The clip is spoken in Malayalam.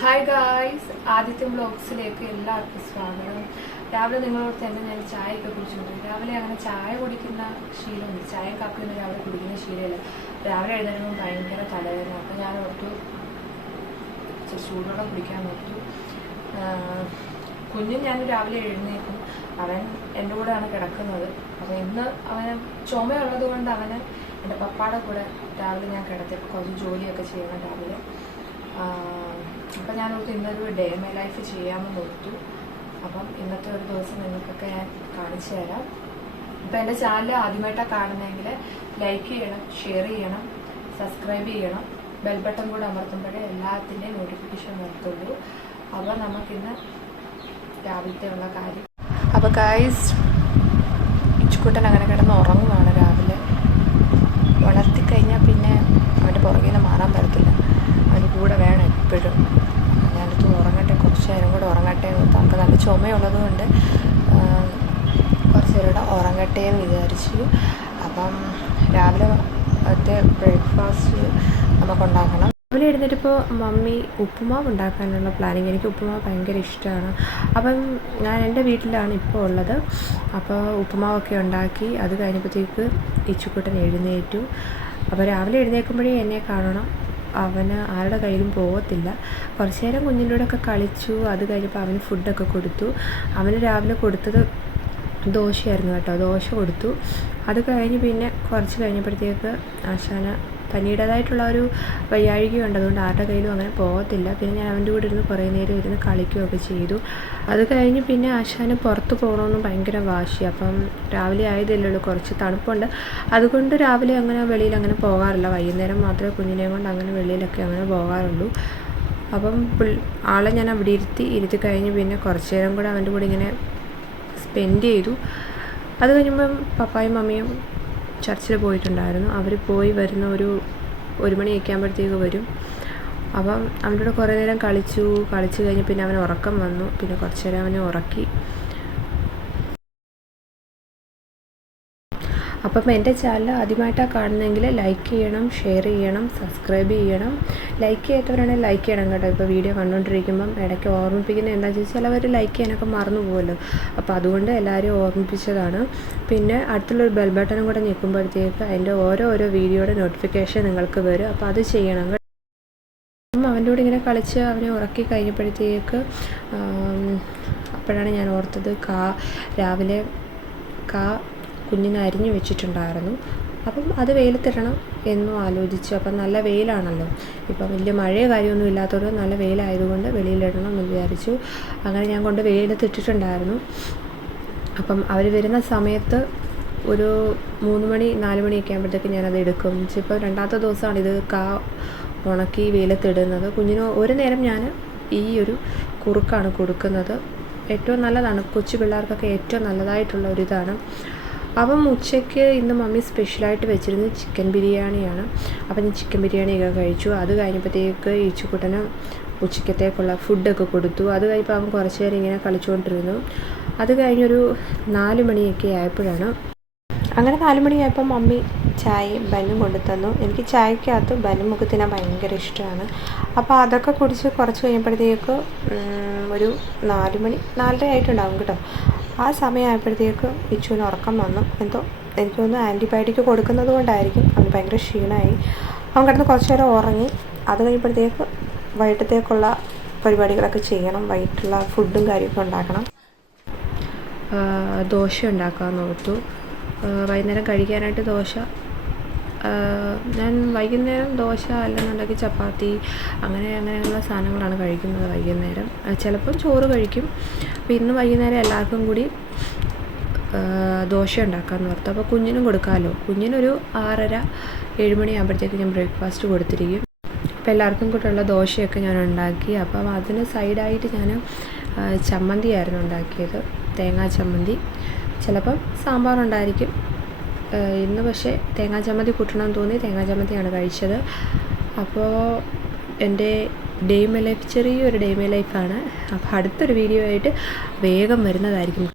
ഹായ് ഗായ്സ് ആദ്യത്തെ ബ്ലോഗ്സിലേക്ക് എല്ലാവർക്കും സ്വാഗതം. രാവിലെ നിങ്ങളോട് തന്നെ ഞാൻ ചായയൊക്കെ കുടിച്ചിട്ടുണ്ട്. രാവിലെ അങ്ങനെ ചായ കുടിക്കുന്ന ശീലമുണ്ട് ചായ കാപ്പിയൊന്നും രാവിലെ കുടിക്കുന്ന ശീലമില്ല. രാവിലെ എഴുന്നേൽക്കുമ്പോൾ ഭയങ്കര തലവേദന. അപ്പം ഞാൻ ഓർത്തു ചൂടോടെ കുടിക്കാൻ ഓർത്തു. കുഞ്ഞും ഞാൻ രാവിലെ എഴുന്നേക്കും അവൻ എന്റെ കൂടെയാണ് കിടക്കുന്നത്. അപ്പം ഇന്ന് അവന് ചുമയുള്ളത് കൊണ്ട് അവന് എന്റെ പപ്പാടെ കൂടെ രാവിലെ ഞാൻ കിടത്തി കുറച്ച് ജോലിയൊക്കെ ചെയ്യണം രാവിലെ. ഞാൻ ഓർത്ത് ഇന്നൊരു ഡേ മൈ ലൈഫ് ചെയ്യാമെന്ന് ഓർത്തു. അപ്പം ഇന്നത്തെ ഒരു ദിവസം നിങ്ങൾക്കൊക്കെ ഞാൻ കാണിച്ചു തരാം. ഇപ്പം എന്റെ ചാനൽ ആദ്യമായിട്ടാണ് കാണുന്നതെങ്കിൽ ലൈക്ക് ചെയ്യണം ഷെയർ ചെയ്യണം സബ്സ്ക്രൈബ് ചെയ്യണം. ബെൽ ബട്ടൺ കൂടെ അമർത്തുമ്പോഴേ എല്ലാത്തിന്റെയും നോട്ടിഫിക്കേഷൻ വരത്തുള്ളൂ. അപ്പോൾ നമുക്കിന്ന് രാവിലത്തെ ഉള്ള കാര്യം. അപ്പോൾ ഗായ്സ് ഇച്ചുക്കുട്ടൻ അങ്ങനെ കിടന്ന് ഉറങ്ങുവാണ് രാവിലെ. വളർത്തിക്കഴിഞ്ഞാൽ പിന്നെ അവന്റെ പുറകിൽ നിന്ന് മാറാൻ പറ്റത്തില്ല. അവന്റെ കൂടെ വേണം എപ്പോഴും. കുറച്ച് നേരം കൂടെ ഉറങ്ങട്ടെ എന്ന്. നമുക്ക് നല്ല ചുമയുള്ളത് കൊണ്ട് കുറച്ച് നേരം കൂടെ ഉറങ്ങട്ടെ എന്ന് വിചാരിച്ചു. അപ്പം രാവിലെ മറ്റേ ബ്രേക്ക്ഫാസ്റ്റ് നമുക്ക് ഉണ്ടാക്കണം. രാവിലെ എഴുന്നേറ്റപ്പോൾ മമ്മി ഉപ്പുമാവ് ഉണ്ടാക്കാനുള്ള പ്ലാനിങ് എനിക്ക് ഉപ്പുമാവ് ഭയങ്കര ഇഷ്ടമാണ്. അപ്പം ഞാൻ എന്റെ വീട്ടിലാണ് ഇപ്പോൾ ഉള്ളത്. അപ്പോൾ ഉപ്പുമാവൊക്കെ ഉണ്ടാക്കി അത് കഴിഞ്ഞപ്പോഴത്തേക്ക് ഇച്ചുക്കുട്ടൻ എഴുന്നേറ്റു. അപ്പോൾ രാവിലെ എഴുന്നേൽക്കുമ്പോഴേ എന്നെ കാണണം. അവന് ആരുടെ കയ്യിലും പോകത്തില്ല കുറച്ച് നേരം കുഞ്ഞിന്റെ കളിച്ചു. അത് കഴിഞ്ഞപ്പോൾ അവന് ഫുഡൊക്കെ കൊടുത്തു. അവന് രാവിലെ കൊടുത്തത് ദോശയായിരുന്നു കേട്ടോ. ദോശ കൊടുത്തു. അത് കഴിഞ്ഞ് പിന്നെ കുറച്ച് കഴിഞ്ഞപ്പോഴത്തേക്ക് ആശാന തന്നീടേതായിട്ടുള്ള ഒരു വയ്യാഴികയുണ്ട്. അതുകൊണ്ട് ആരുടെ കയ്യിലും അങ്ങനെ പോകത്തില്ല. പിന്നെ ഞാൻ അവന്റെ കൂടെ ഇരുന്ന് കുറേ നേരം ഇരുന്ന് കളിക്കുകയൊക്കെ ചെയ്തു. അത് കഴിഞ്ഞ് പിന്നെ ആശാന് പുറത്ത് പോകണമെന്ന് ഭയങ്കര വാശി. അപ്പം രാവിലെ ആയതല്ലേ ഉള്ളൂ. കുറച്ച് തണുപ്പുണ്ട്. അതുകൊണ്ട് രാവിലെ അങ്ങനെ വെളിയിൽ അങ്ങനെ പോകാറില്ല. വൈകുന്നേരം മാത്രമേ കുഞ്ഞിനെയും കൊണ്ട് അങ്ങനെ വെളിയിലൊക്കെ അങ്ങനെ പോകാറുള്ളൂ. അപ്പം ആളെ ഞാൻ അവിടെ ഇരുത്തി ഇരുത്തി കഴിഞ്ഞ് പിന്നെ കുറച്ച് നേരം കൂടെ അവന്റെ കൂടെ ഇങ്ങനെ സ്പെൻഡ് ചെയ്തു. അത് കഴിയുമ്പം പപ്പായും മമ്മിയും ചർച്ചിൽ പോയിട്ടുണ്ടായിരുന്നു. അവർ പോയി വരുന്ന ഒരു ഒരു മണിയൊക്കെ ആകുമ്പോഴത്തേക്ക് വരും. അപ്പം അവന്റെ കൂടെ കുറേ നേരം കളിച്ചു. കളിച്ചു കഴിഞ്ഞ് പിന്നെ അവന് ഉറക്കം വന്നു. പിന്നെ കുറച്ച് നേരം അവനെ ഉറക്കി. അപ്പം എന്റെ ചാനൽ ആദ്യമായിട്ടാണ് കാണുന്നതെങ്കിൽ ലൈക്ക് ചെയ്യണം ഷെയർ ചെയ്യണം സബ്സ്ക്രൈബ് ചെയ്യണം. ലൈക്ക് ചെയ്യാത്തവരാണെങ്കിൽ ലൈക്ക് ചെയ്യണം കേട്ടോ. ഇപ്പോൾ വീഡിയോ കണ്ടുകൊണ്ടിരിക്കുമ്പം ഇടയ്ക്ക് ഓർമ്മിപ്പിക്കുന്നത് എന്താണെന്ന് വെച്ചാൽ ചിലവർ ലൈക്ക് ചെയ്യാനൊക്കെ മറന്നു പോകുമല്ലോ അപ്പോൾ അതുകൊണ്ട് എല്ലാവരും ഓർമ്മിപ്പിച്ചതാണ്. പിന്നെ അടുത്തുള്ളൊരു ബെൽ ബട്ടണും കൂടെ ഞെക്കുമ്പോഴത്തേക്ക് അതിന്റെ ഓരോ ഓരോ വീഡിയോയുടെ നോട്ടിഫിക്കേഷൻ നിങ്ങൾക്ക് വരും. അപ്പോൾ അത് ചെയ്യണം അവന്റെ കൂടെ ഇങ്ങനെ കളിച്ച് അവനെ ഉറക്കി കഴിഞ്ഞപ്പോഴത്തേക്ക് അപ്പോഴാണ് ഞാൻ ഓർത്തത് കാ രാവിലെ കാ കുഞ്ഞിന് അരിഞ്ഞു വെച്ചിട്ടുണ്ടായിരുന്നു. അപ്പം അത് വെയിലത്തിടണം എന്നും ആലോചിച്ചു. അപ്പം നല്ല വെയിലാണല്ലോ. ഇപ്പം വലിയ മഴയോ കാര്യമൊന്നും ഇല്ലാത്തതുകൊണ്ട് നല്ല വെയിലായതുകൊണ്ട് വെളിയിലിടണം എന്ന് വിചാരിച്ചു. അങ്ങനെ ഞാൻ കൊണ്ട് വെയിലത്തിട്ടിട്ടുണ്ടായിരുന്നു. അപ്പം അവർ വരുന്ന സമയത്ത് ഒരു മൂന്ന് മണി നാല് മണിയൊക്കെ ആകുമ്പോഴത്തേക്ക് ഞാനത് എടുക്കും. ഇപ്പോൾ രണ്ടാമത്തെ ദിവസമാണ് ഇത് കാ ഉണക്കി വെയിലത്തിടുന്നത്. കുഞ്ഞിന് ഒരു നേരം ഞാൻ ഈ ഒരു കുറുക്കാണ് കൊടുക്കുന്നത്. ഏറ്റവും നല്ലതാണ്. കൊച്ചു പിള്ളേർക്കൊക്കെ ഏറ്റവും നല്ലതായിട്ടുള്ള ഒരു ഇതാണ്. അപ്പം ഉച്ചയ്ക്ക് ഇന്ന് മമ്മി സ്പെഷ്യലായിട്ട് വെച്ചിരുന്നത് ചിക്കൻ ബിരിയാണിയാണ്. അപ്പം ഞാൻ ചിക്കൻ ബിരിയാണിയൊക്കെ കഴിച്ചു. അത് കഴിഞ്ഞപ്പോഴത്തേക്ക് ഈച്ചുക്കുട്ടന് ഉച്ചക്കത്തേക്കുള്ള ഫുഡൊക്കെ കൊടുത്തു. അത് കഴിഞ്ഞപ്പോൾ അവൻ കുറച്ച് നേരം ഇങ്ങനെ കളിച്ചുകൊണ്ടിരുന്നു. അത് കഴിഞ്ഞൊരു നാല് മണിയൊക്കെ ആയപ്പോഴാണ്. അങ്ങനെ നാല് മണിയായപ്പോൾ മമ്മി ചായയും ബന്നും കൊണ്ടു തന്നു എനിക്ക് ചായക്കകത്ത് ബന്നും ഒക്കെ തിന്നാൻ ഭയങ്കര ഇഷ്ടമാണ്. അപ്പോൾ അതൊക്കെ കുടിച്ച് കുറച്ച് കഴിയുമ്പോഴത്തേക്ക് ഒരു നാല് മണി നാലര ആയിട്ടുണ്ടാവും കേട്ടോ. ആ സമയമായപ്പോഴത്തേക്ക് വിച്ചുവിന് ഉറക്കം വന്നു. എന്തോ എനിക്ക് തോന്നുന്നു ആന്റിബയോട്ടിക് കൊടുക്കുന്നത് കൊണ്ടായിരിക്കും. അവന് ഭയങ്കര ക്ഷീണമായി. അവൻ കിടന്ന് കുറച്ച് നേരം ഉറങ്ങി. അത് കഴിയുമ്പോഴത്തേക്ക് വൈകിട്ടത്തേക്കുള്ള പരിപാടികളൊക്കെ ചെയ്യണം. വൈകിട്ടുള്ള ഫുഡും കാര്യമൊക്കെ ഉണ്ടാക്കണം. ദോശ ഉണ്ടാക്കാൻ നോക്കൂ വൈകുന്നേരം കഴിക്കാനായിട്ട് ദോശ ഞാൻ വൈകുന്നേരം ദോശ അല്ലെന്നുണ്ടെങ്കിൽ ചപ്പാത്തി അങ്ങനെ അങ്ങനെയുള്ള സാധനങ്ങളാണ് കഴിക്കുന്നത് വൈകുന്നേരം. ചിലപ്പം ചോറ് കഴിക്കും. അപ്പോൾ ഇന്ന് വൈകുന്നേരം എല്ലാവർക്കും കൂടി ദോശ ഉണ്ടാക്കാമെന്ന് ഓർത്തു. അപ്പോൾ കുഞ്ഞിനും കൊടുക്കാമല്ലോ കുഞ്ഞിനൊരു ആറര ഏഴുമണിയാകുമ്പോഴത്തേക്ക് ഞാൻ ബ്രേക്ക്ഫാസ്റ്റ് കൊടുത്തിരിക്കും. അപ്പോൾ എല്ലാവർക്കും കൂടെയുള്ള ദോശയൊക്കെ ഞാൻ ഉണ്ടാക്കി. അപ്പം അതിന് സൈഡായിട്ട് ഞാൻ ചമ്മന്തിയായിരുന്നു ഉണ്ടാക്കിയത്. തേങ്ങാ ചമ്മന്തി. ചിലപ്പം ആ, ഇന്ന് പക്ഷേ തേങ്ങാ ചമ്മന്തി കൂട്ടണമെന്ന് തോന്നി. തേങ്ങാ ചമ്മന്തിയാണ് കഴിച്ചത്. അപ്പോൾ എന്റെ ഡേ മൈ ലൈഫ് ചെറിയൊരു ഡേ മൈ ലൈഫാണ്. അപ്പോൾ അടുത്തൊരു വീഡിയോ ആയിട്ട് വേഗം വരുന്നതായിരിക്കും.